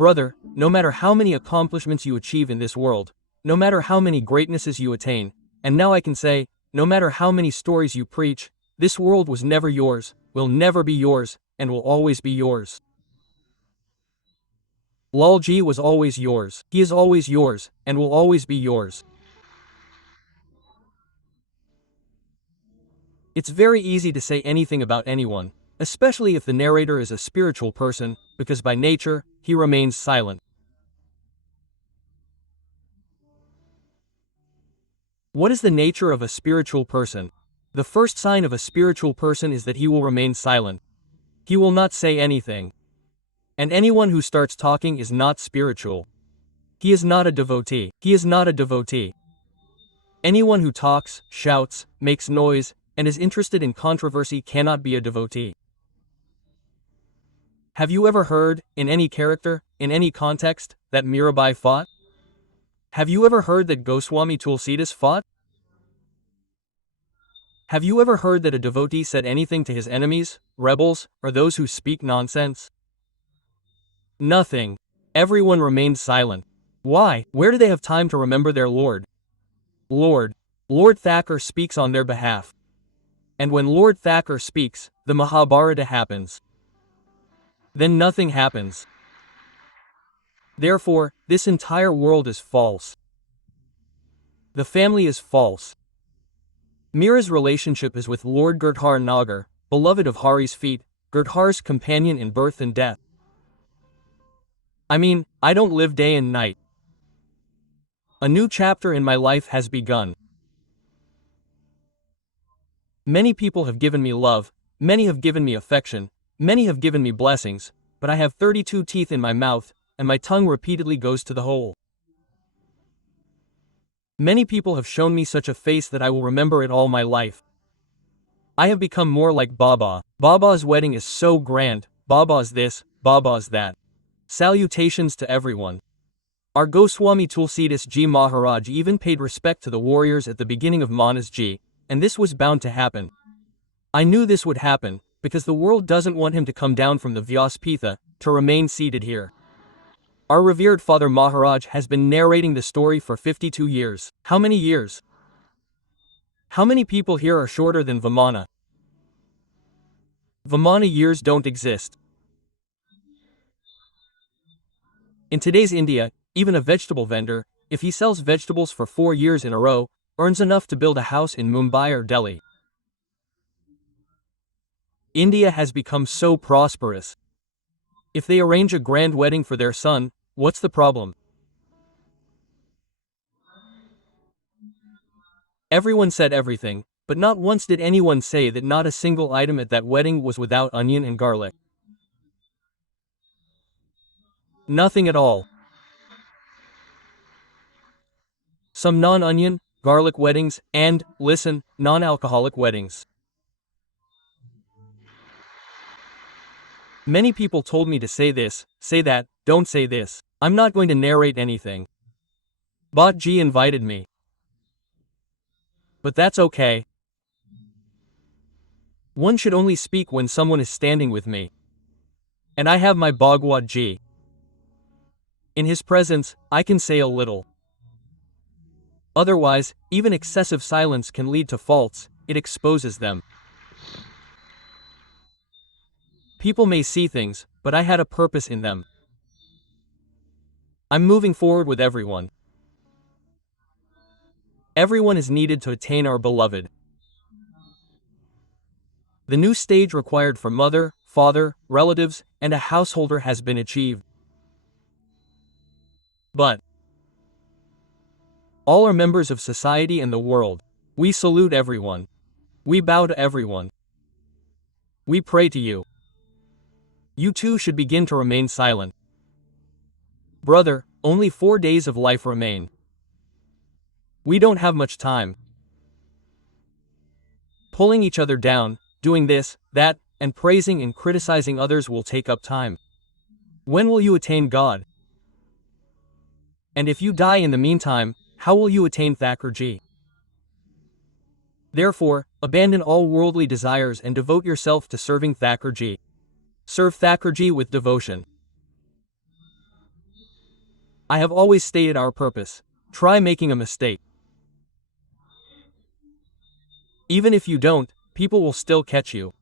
Brother, no matter how many accomplishments you achieve in this world, no matter how many greatnesses you attain, and now I can say, no matter how many stories you preach, this world was never yours, will never be yours, and will always be yours. Lalji was always yours, he is always yours, and will always be yours. It's very easy to say anything about anyone, especially if the narrator is a spiritual person, because by nature, he remains silent. What is the nature of a spiritual person? The first sign of a spiritual person is that he will remain silent. He will not say anything. And anyone who starts talking is not spiritual. He is not a devotee. He is not a devotee. Anyone who talks, shouts, makes noise, and is interested in controversy cannot be a devotee. Have you ever heard, in any character, in any context, that Mirabai fought? Have you ever heard that Goswami Tulsidas fought? Have you ever heard that a devotee said anything to his enemies, rebels, or those who speak nonsense? Nothing. Everyone remained silent. Why? Where do they have time to remember their Lord? Lord Thakur speaks on their behalf. And when Lord Thakur speaks, the Mahabharata happens. Then nothing happens. Therefore, this entire world is false. The family is false. Mira's relationship is with Lord Girdhar Nagar, beloved of Hari's feet, Girdhar's companion in birth and death. I mean, I don't live day and night. A new chapter in my life has begun. Many people have given me love, many have given me affection, many have given me blessings, but I have 32 teeth in my mouth, and my tongue repeatedly goes to the hole. Many people have shown me such a face that I will remember it all my life. I have become more like Baba. Baba's wedding is so grand, Baba's this, Baba's that. Salutations to everyone. Our Goswami Tulsidas Ji Maharaj even paid respect to the warriors at the beginning of Manas Ji, and this was bound to happen. I knew this would happen, because the world doesn't want him to come down from the Vyaspitha, to remain seated here. Our revered Father Maharaj has been narrating the story for 52 years. How many years? How many people here are shorter than Vamana? Vamana years don't exist. In today's India, even a vegetable vendor, if he sells vegetables for 4 years in a row, earns enough to build a house in Mumbai or Delhi. India has become so prosperous. If they arrange a grand wedding for their son, what's the problem? Everyone said everything, but not once did anyone say that not a single item at that wedding was without onion and garlic. Nothing at all. Some non-onion, garlic weddings, and, listen, non-alcoholic weddings. Many people told me to say this, say that, don't say this. I'm not going to narrate anything. Bhatji invited me. But that's okay. One should only speak when someone is standing with me. And I have my Bhagwat Ji. In his presence, I can say a little. Otherwise, even excessive silence can lead to faults, it exposes them. People may see things, but I had a purpose in them. I'm moving forward with everyone. Everyone is needed to attain our beloved. The new stage required for mother, father, relatives, and a householder has been achieved. But all are members of society and the world. We salute everyone. We bow to everyone. We pray to you. You too should begin to remain silent. Brother, only 4 days of life remain. We don't have much time. Pulling each other down, doing this, that, and praising and criticizing others will take up time. When will you attain God? And if you die in the meantime, how will you attain Thakurji? Therefore, abandon all worldly desires and devote yourself to serving Thakurji. Serve Thakurji with devotion. I have always stated our purpose. Try making a mistake. Even if you don't, people will still catch you.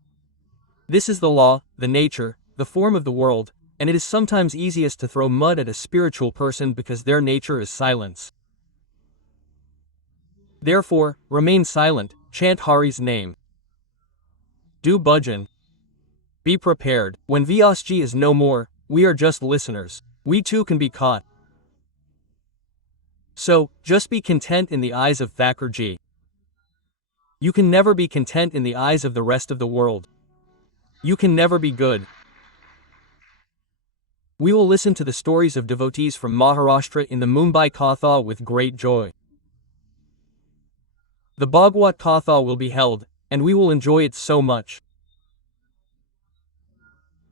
This is the law, the nature, the form of the world, and it is sometimes easiest to throw mud at a spiritual person because their nature is silence. Therefore, remain silent, chant Hari's name. Do bhajan. Be prepared. When Vyasji is no more, we are just listeners. We too can be caught. So, just be content in the eyes of Thakurji. You can never be content in the eyes of the rest of the world. You can never be good. We will listen to the stories of devotees from Maharashtra in the Mumbai Katha with great joy. The Bhagwat Katha will be held, and we will enjoy it so much.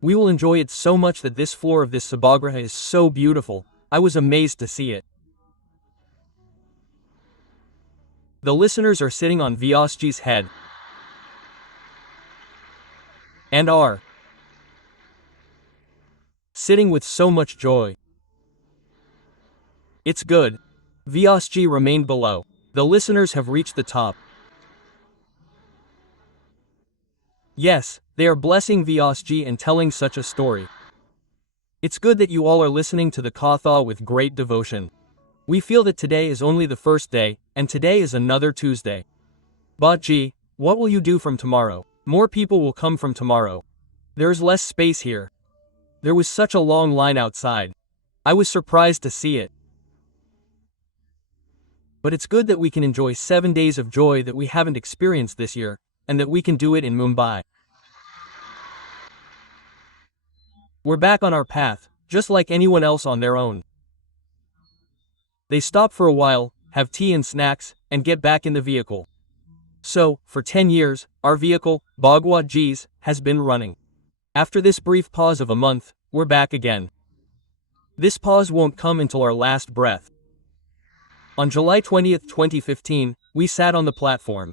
We will enjoy it so much that this floor of this Sabhagraha is so beautiful. I was amazed to see it. The listeners are sitting on Vyasji's head and are sitting with so much joy. It's good. Vyasji remained below. The listeners have reached the top. Yes, they are blessing Vyasji and telling such a story. It's good that you all are listening to the Katha with great devotion. We feel that today is only the first day, and today is another Tuesday. Bhatji, what will you do from tomorrow? More people will come from tomorrow. There is less space here. There was such a long line outside. I was surprised to see it. But it's good that we can enjoy 7 days of joy that we haven't experienced this year, and that we can do it in Mumbai. We're back on our path, just like anyone else on their own. They stop for a while, have tea and snacks, and get back in the vehicle. So, for 10 years, our vehicle, Bhagwat Ji's, has been running. After this brief pause of a month, we're back again. This pause won't come until our last breath. On July 20, 2015, we sat on the platform.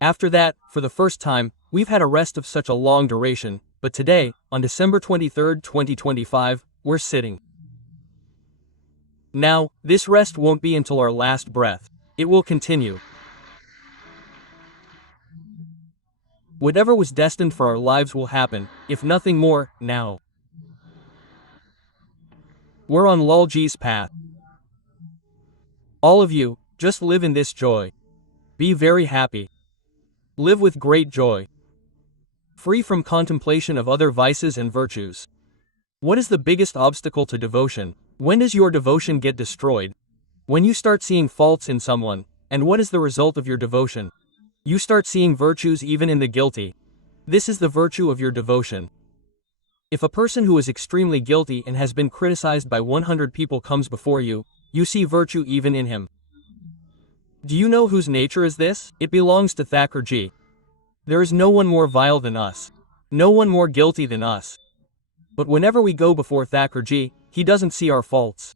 After that, for the first time, we've had a rest of such a long duration, but today, on December 23, 2025, we're sitting. Now, this rest won't be until our last breath. It will continue. Whatever was destined for our lives will happen, if nothing more, now. We're on Lalji's path. All of you, just live in this joy. Be very happy. Live with great joy. Free from contemplation of other vices and virtues. What is the biggest obstacle to devotion? When does your devotion get destroyed? When you start seeing faults in someone, and what is the result of your devotion? You start seeing virtues even in the guilty. This is the virtue of your devotion. If a person who is extremely guilty and has been criticized by 100 people comes before you, you see virtue even in him. Do you know whose nature is this? It belongs to Thakurji. There is no one more vile than us. No one more guilty than us. But whenever we go before Thakurji, he doesn't see our faults.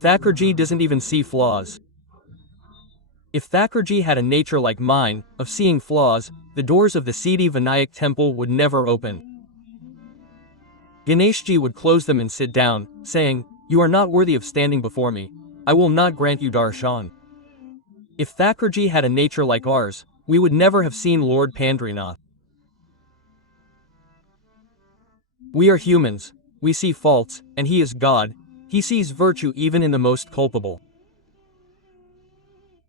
Thakurji doesn't even see flaws. If Thakurji had a nature like mine, of seeing flaws, the doors of the Siddhi Vinayak temple would never open. Ganeshji would close them and sit down, saying, "You are not worthy of standing before me. I will not grant you darshan." If Thakurji had a nature like ours, we would never have seen Lord Pandrinath. We are humans, we see faults, and he is God. He sees virtue even in the most culpable.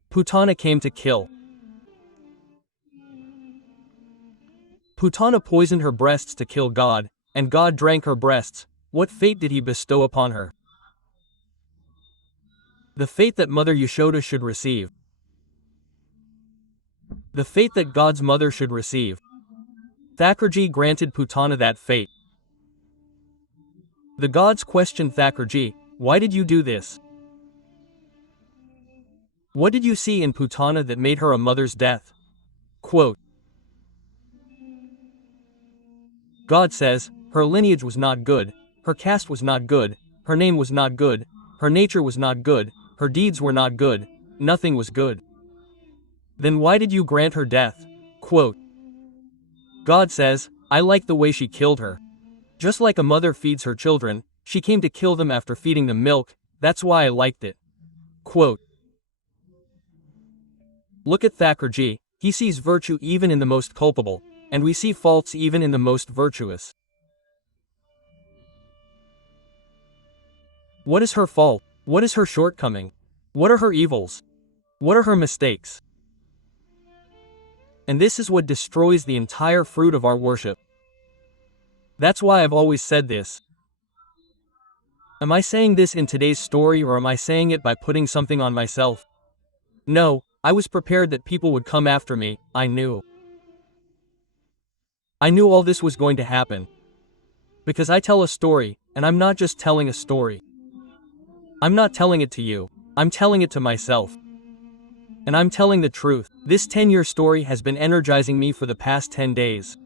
Putana came to kill. Putana poisoned her breasts to kill God, and God drank her breasts. What fate did he bestow upon her? The fate that Mother Yashoda should receive. The fate that God's mother should receive. Thakurji granted Putana that fate. The gods questioned Thakurji, "Why did you do this? What did you see in Putana that made her a mother's death?" Quote, God says, "Her lineage was not good, her caste was not good, her name was not good, her nature was not good, her deeds were not good, nothing was good. Then why did you grant her death?" Quote, God says, "I like the way she killed her. Just like a mother feeds her children, She came to kill them after feeding them milk, that's why I liked it. Quote. Look at Thackerjee, he sees virtue even in the most culpable, and we see faults even in the most virtuous. What is her fault? What is her shortcoming? What are her evils? What are her mistakes? And this is what destroys the entire fruit of our worship. That's why I've always said this. Am I saying this in today's story, or am I saying it by putting something on myself? No, I was prepared that people would come after me, I knew. I knew all this was going to happen. Because I tell a story, and I'm not just telling a story. I'm not telling it to you, I'm telling it to myself. And I'm telling the truth. This 10-year story has been energizing me for the past 10 days.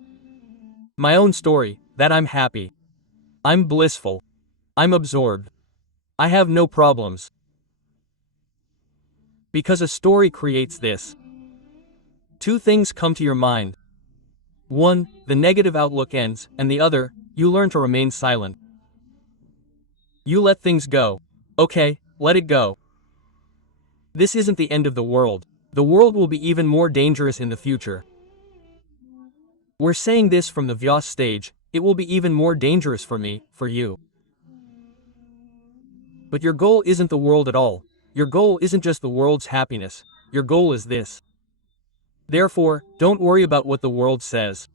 My own story, that I'm happy. I'm blissful. I'm absorbed. I have no problems. Because a story creates this. Two things come to your mind. One, the negative outlook ends, and the other, you learn to remain silent. You let things go. Okay, let it go. This isn't the end of the world. The world will be even more dangerous in the future. We're saying this from the Vyas stage, it will be even more dangerous for me, for you. But your goal isn't the world at all. Your goal isn't just the world's happiness. Your goal is this. Therefore, don't worry about what the world says.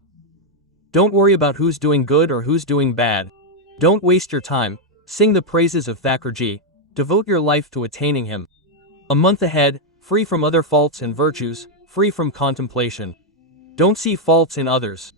Don't worry about who's doing good or who's doing bad. Don't waste your time. Sing the praises of Thackerjee. Devote your life to attaining him. A month ahead, free from other faults and virtues, free from contemplation. Don't see faults in others.